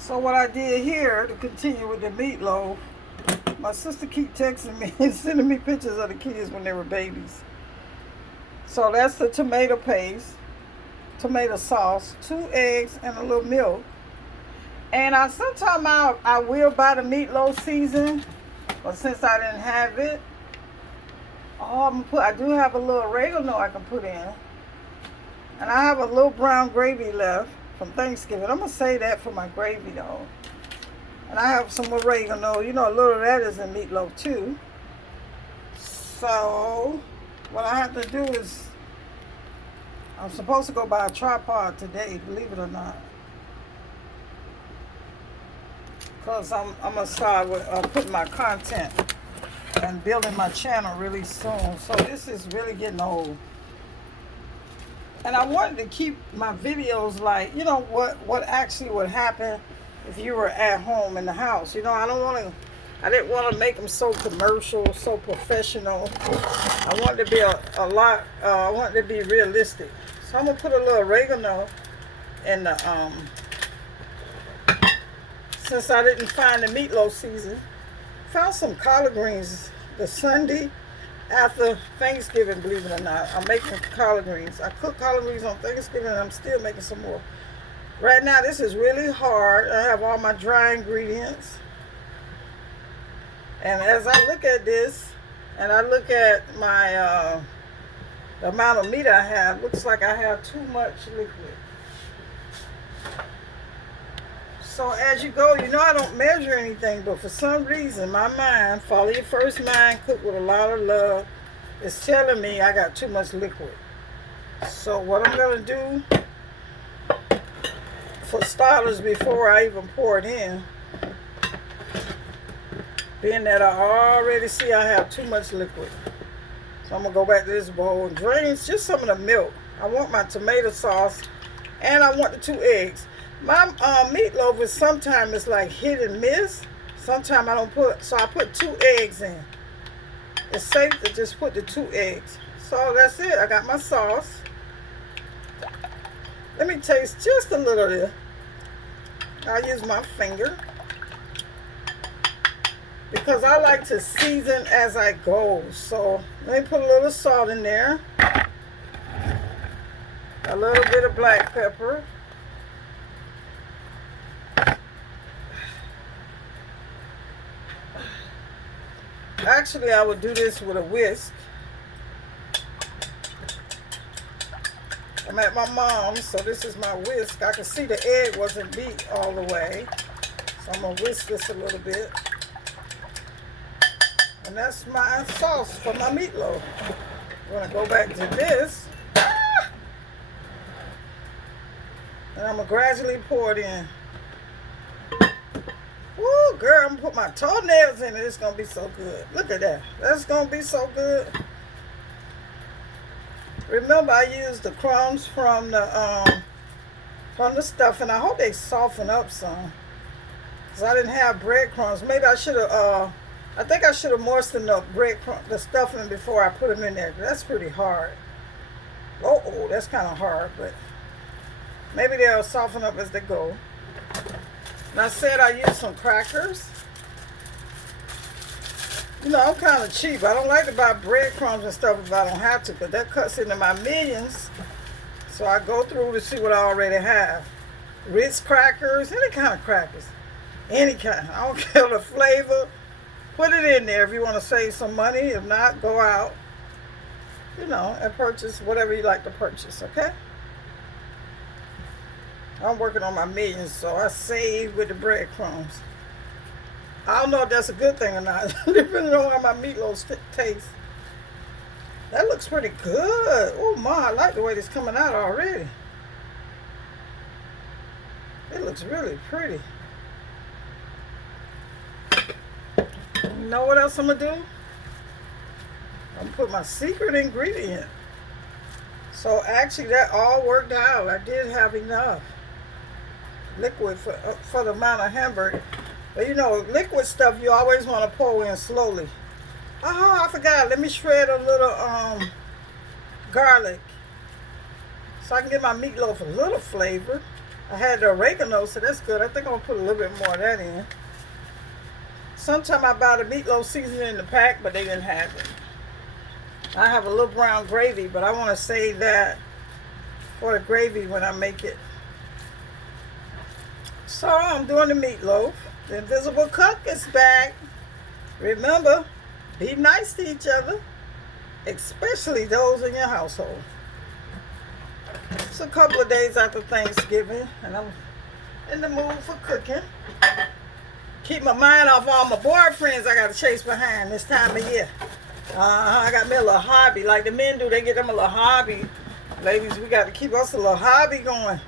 So what I did here to continue with the meatloaf, my sister keep texting me and sending me pictures of the kids when they were babies. So that's the tomato paste, tomato sauce, 2 eggs, and a little milk. And I will buy the meatloaf season, but since I didn't have it, I do have a little oregano I can put in, and I have a little brown gravy left from Thanksgiving. I'm gonna save that for my gravy though. And I have some oregano. You know, a little of that is in meatloaf too. So what I have to do is, I'm supposed to go buy a tripod today, believe it or not. Because I'm going to start with putting my content and building my channel really soon. So this is really getting old. And I wanted to keep my videos like, you know, what actually would happen if you were at home in the house. You know, I didn't want to make them so commercial, so professional. I wanted to be I wanted to be realistic. So I'm going to put a little oregano in the, since I didn't find the meatloaf season, found some collard greens the Sunday after Thanksgiving, believe it or not. I'm making collard greens. I cooked collard greens on Thanksgiving and I'm still making some more. Right now, this is really hard. I have all my dry ingredients. And as I look at this, and I look at my, the amount of meat I have, looks like I have too much liquid. So as you go, you know I don't measure anything, but for some reason, my mind, follow your first mind, cook with a lot of love, is telling me I got too much liquid. So what I'm going to do, for starters, before I even pour it in, being that I already see I have too much liquid. So I'm going to go back to this bowl and drain just some of the milk. I want my tomato sauce, and I want the 2 eggs. My meatloaf is sometimes it's like hit and miss. Sometimes I don't put, so I put 2 eggs in. It's safe to just put the 2 eggs. So that's it. I got my sauce. Let me taste just a little of it. I'll use my finger, because I like to season as I go. So let me put a little salt in there. A little bit of black pepper. Actually, I would do this with a whisk. I'm at my mom's, so this is my whisk. I can see the egg wasn't beat all the way. So I'm going to whisk this a little bit. And that's my sauce for my meatloaf. I'm going to go back to this. And I'm going to gradually pour it in. Woo, girl, I'm going to put my toenails in it. It's going to be so good. Look at that. That's going to be so good. Remember, I used the crumbs from the stuffing. I hope they soften up some, because I didn't have breadcrumbs. Maybe I should have, I think I should have moistened the stuffing before I put them in there. That's pretty hard. Oh, that's kind of hard, but maybe they'll soften up as they go. And I said I used some crackers. You know, I'm kind of cheap. I don't like to buy breadcrumbs and stuff if I don't have to, because that cuts into my millions. So I go through to see what I already have. Ritz crackers, any kind of crackers. Any kind. I don't care the flavor. Put it in there if you want to save some money. If not, go out, you know, and purchase whatever you like to purchase, okay? I'm working on my millions, so I save with the breadcrumbs. I don't know if that's a good thing or not, depending on how my meatloaf tastes. That looks pretty good. Oh my, I like the way this coming out already. It looks really pretty. You know what else I'm gonna do? I'm gonna put my secret ingredient. So actually that all worked out. I did have enough liquid for the amount of hamburger. But you know, liquid stuff you always want to pour in slowly. Oh, I forgot. Let me shred a little garlic, so I can give my meatloaf a little flavor. I had the oregano, so that's good. I think I'm gonna put a little bit more of that in. Sometimes I buy the meatloaf seasoning in the pack, but they didn't have it. I have a little brown gravy, but I want to save that for the gravy when I make it. So I'm doing the meatloaf. The Invisible Cook is back. Remember, be nice to each other, especially those in your household. It's a couple of days after Thanksgiving, and I'm in the mood for cooking. Keep my mind off all my boyfriends I got to chase behind this time of year. I got me a little hobby, like the men do. They get them a little hobby. Ladies, we got to keep us a little hobby going.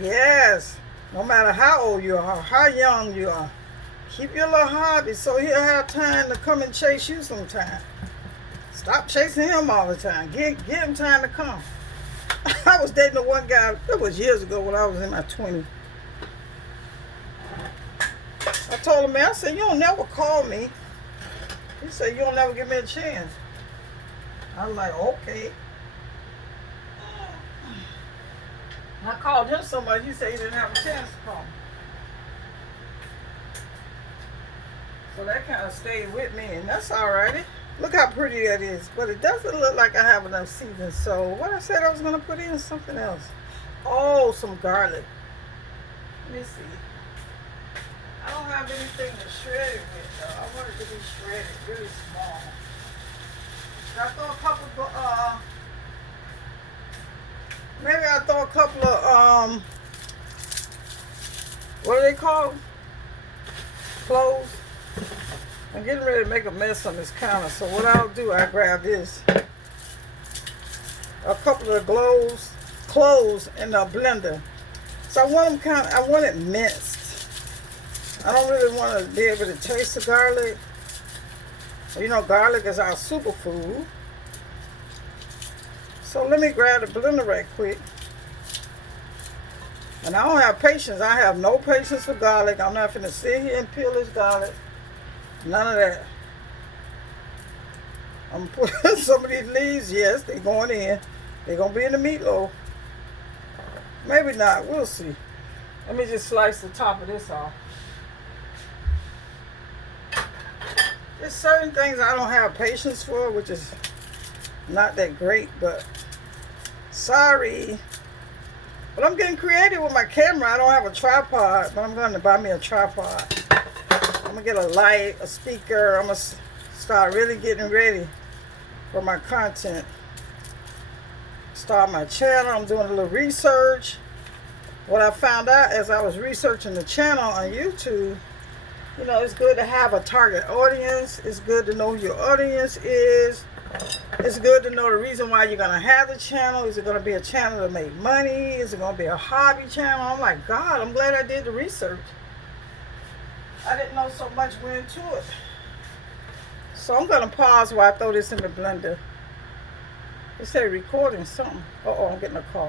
Yes. No matter how old you are, how young you are, keep your little hobby so he'll have time to come and chase you sometime. Stop chasing him all the time. Give him time to come. I was dating the one guy, it was years ago when I was in my 20s. I told him, man, I said, you don't never call me. He said, you don't never give me a chance. I was like, okay. I called him so much, he said he didn't have a chance to call me. So that kind of stayed with me, and that's all right. Look how pretty that is. But it doesn't look like I have enough seasoning. So what I said I was going to put in something else. Oh, some garlic. Let me see. I don't have anything to shred it with, though. I want it to be shredded really small. Should I throw a couple of, maybe I'll throw a couple of, what are they called? Cloves. I'm getting ready to make a mess on this counter, so what I'll do, I grab this. A couple of cloves in a blender. So I want them I want it minced. I don't really want to be able to taste the garlic. You know, garlic is our superfood. So let me grab the blender right quick. And I don't have patience. I have no patience for garlic. I'm not going to sit here and peel this garlic. None of that. I'm putting some of these leaves. Yes, they're going in. They're going to be in the meatloaf. Maybe not. We'll see. Let me just slice the top of this off. There's certain things I don't have patience for, which is not that great, but sorry. But I'm getting creative with my camera. I don't have a tripod, but I'm going to buy me a tripod. I'm going to get a light, a speaker. I'm going to start really getting ready for my content. Start my channel. I'm doing a little research. What I found out as I was researching the channel on YouTube, you know, it's good to have a target audience. It's good to know who your audience is. It's good to know the reason why you're going to have the channel. Is it going to be a channel to make money? Is it going to be a hobby channel? I'm like, God, I'm glad I did the research. I didn't know so much went into it. So I'm going to pause while I throw this in the blender. It said recording something. Uh-oh, I'm getting a call.